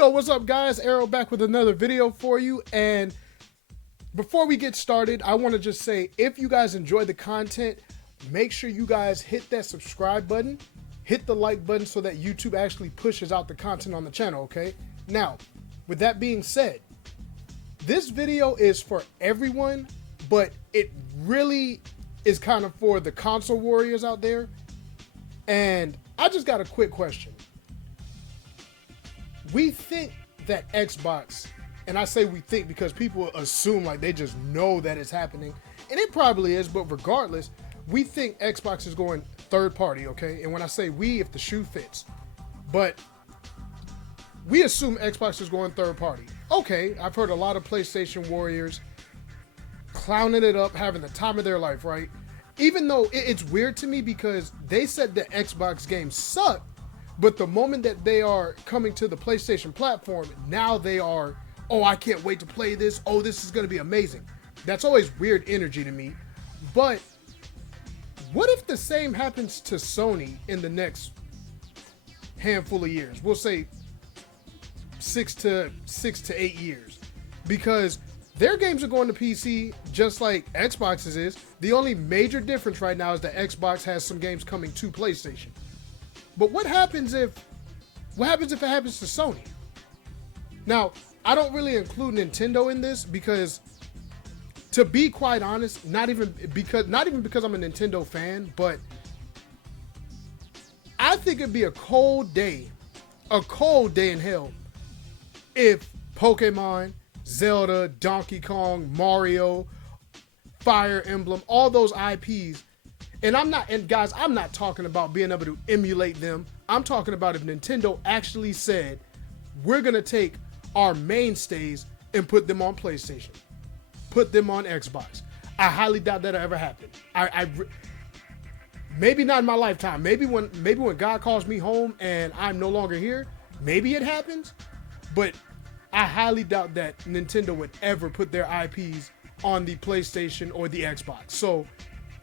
Yo, what's up, guys? Arrow back with another video for you. And before we get started, I want to just say, if you guys enjoy the content, make sure you guys hit that subscribe button, hit the like button so that YouTube actually pushes out the content on the channel, okay? Now, with that being said, this video is for everyone, but it really is kind of for the console warriors out there. And I just got a quick question. We think that Xbox, and I say we think because people assume like they just know that it's happening, and it probably is, but regardless, we think Xbox is going third party, okay? And when I say we, if the shoe fits, but we assume Xbox is going third party. Okay, I've heard a lot of PlayStation warriors clowning it up, having the time of their life, right? Even though it's weird to me because they said the Xbox games suck, but the moment that they are coming to the PlayStation platform, now they are, oh, I can't wait to play this. Oh, this is going to be amazing. That's always weird energy to me. But what if the same happens to Sony in the next handful of years? We'll say 6 to 8 years. Because their games are going to PC just like Xbox's is. The only major difference right now is that Xbox has some games coming to PlayStation. But what happens if it happens to Sony? Now, I don't really include Nintendo in this because, to be quite honest, not even because I'm a Nintendo fan, but I think it'd be a cold day in hell if Pokemon, Zelda, Donkey Kong, Mario, Fire Emblem, all those IPs. And guys, I'm not talking about being able to emulate them. I'm talking about if Nintendo actually said, we're going to take our mainstays and put them on PlayStation, put them on Xbox. I highly doubt that'll ever happen. Maybe not in my lifetime. Maybe when God calls me home and I'm no longer here, maybe it happens. But I highly doubt that Nintendo would ever put their IPs on the PlayStation or the Xbox. So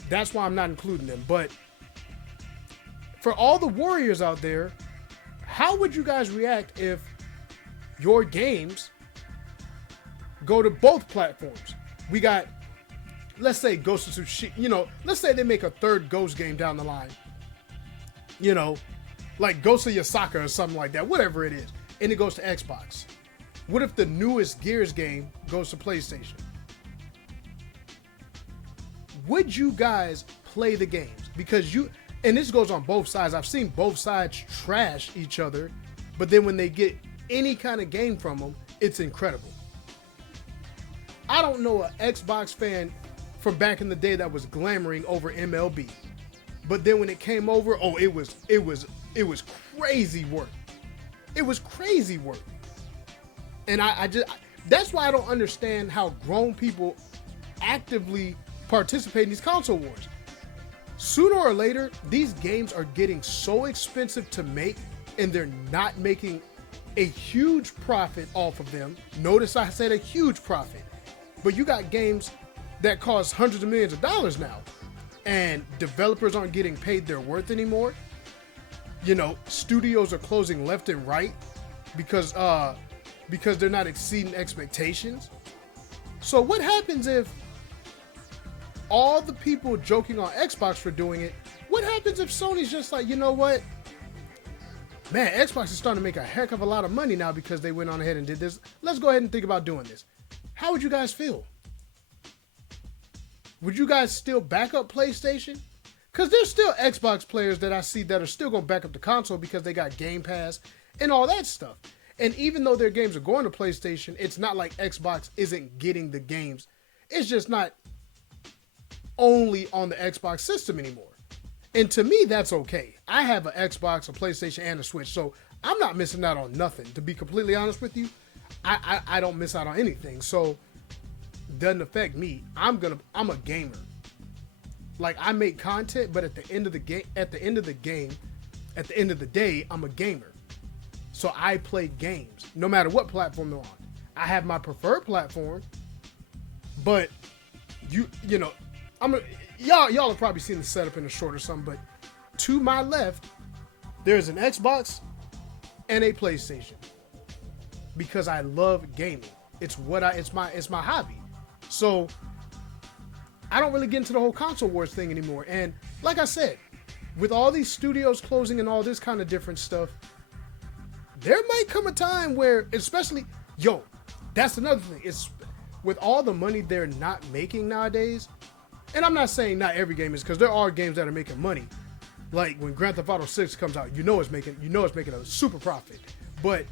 that's why I'm not including them. But for all the warriors out there, how would you guys react if your games go to both platforms? We got, let's say Ghost of Tsushima, let's say they make a third Ghost game down the line, like Ghost of Yasaka or something like that, whatever it is, and it goes to Xbox. What if the newest Gears game goes to PlayStation? Would you guys play the games? Because and this goes on both sides. I've seen both sides trash each other, but then when they get any kind of game from them, it's incredible. I don't know an Xbox fan from back in the day that was glamoring over MLB, but then when it came over, oh, it was crazy work. It was crazy work. And that's why I don't understand how grown people actively participate in these console wars. Sooner or later, these games are getting so expensive to make, and they're not making a huge profit off of them. Notice I said a huge profit. But you got games that cost hundreds of millions of dollars now, and developers aren't getting paid their worth anymore. Studios are closing left and right because they're not exceeding expectations. So what happens if all the people joking on Xbox for doing it, what happens if Sony's just like, you know what? Man, Xbox is starting to make a heck of a lot of money now because they went on ahead and did this. Let's go ahead and think about doing this. How would you guys feel? Would you guys still back up PlayStation? Because there's still Xbox players that I see that are still going to back up the console because they got Game Pass and all that stuff. And even though their games are going to PlayStation, it's not like Xbox isn't getting the games. It's just not only on the Xbox system anymore. And to me, that's okay. I have an Xbox, a PlayStation, and a Switch, so I'm not missing out on nothing. To be completely honest with you, I don't miss out on anything. So it doesn't affect me. I'm a gamer. Like, I make content, but at the end of the day, I'm a gamer. So I play games, no matter what platform they're on. I have my preferred platform, but y'all have probably seen the setup in the short or something, but to my left, there's an Xbox and a PlayStation. because I love gaming. It's my hobby. So I don't really get into the whole console wars thing anymore. And like I said, with all these studios closing and all this kind of different stuff, there might come a time where, especially, that's another thing. It's with all the money they're not making nowadays. And I'm not saying not every game is, because there are games that are making money. Like when Grand Theft Auto 6 comes out, it's making a super profit. But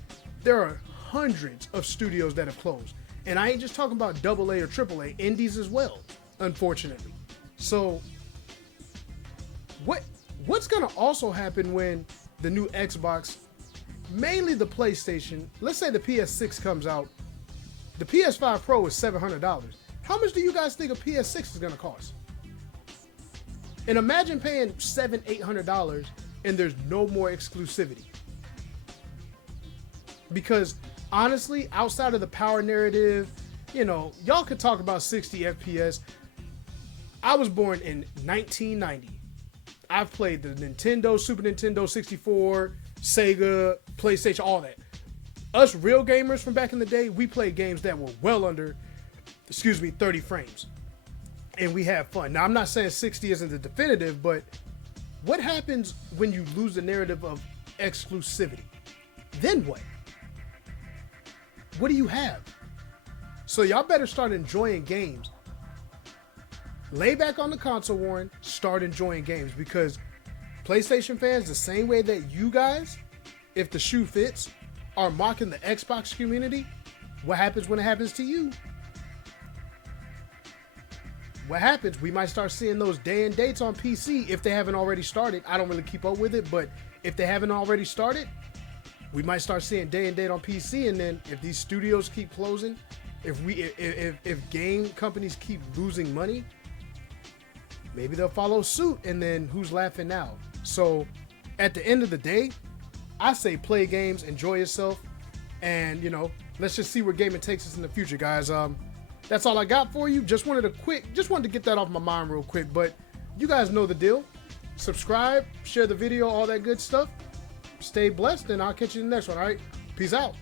there are hundreds of studios that have closed. And I ain't just talking about AA or AAA, indies as well, unfortunately. So what's gonna also happen when the new Xbox, mainly the PlayStation, let's say the PS6 comes out, the PS5 Pro is $700. How much do you guys think a PS6 is gonna cost? And imagine paying $700-800 and there's no more exclusivity. Because honestly, outside of the power narrative, y'all could talk about 60 FPS. I was born in 1990. I've played the Nintendo, Super Nintendo 64, Sega, PlayStation, all that. Us real gamers from back in the day, we played games that were well under, 30 frames. And we have fun. Now, I'm not saying 60 isn't the definitive, but what happens when you lose the narrative of exclusivity? Then what? What do you have? So y'all better start enjoying games. Lay back on the console, Warren. Start enjoying games, because PlayStation fans, the same way that you guys, if the shoe fits, are mocking the Xbox community, what happens when it happens to you? What happens? We might start seeing those day and dates on PC if they haven't already started. I don't really keep up with it, but if they haven't already started, we might start seeing day and date on PC. And then if these studios keep closing, if game companies keep losing money, maybe they'll follow suit. And then who's laughing now? So at the end of the day, I say play games, enjoy yourself, and let's just see where gaming takes us in the future, guys. That's all I got for you. Just wanted to get that off my mind real quick. But you guys know the deal. Subscribe, share the video, all that good stuff. Stay blessed, and I'll catch you in the next one. All right, peace out.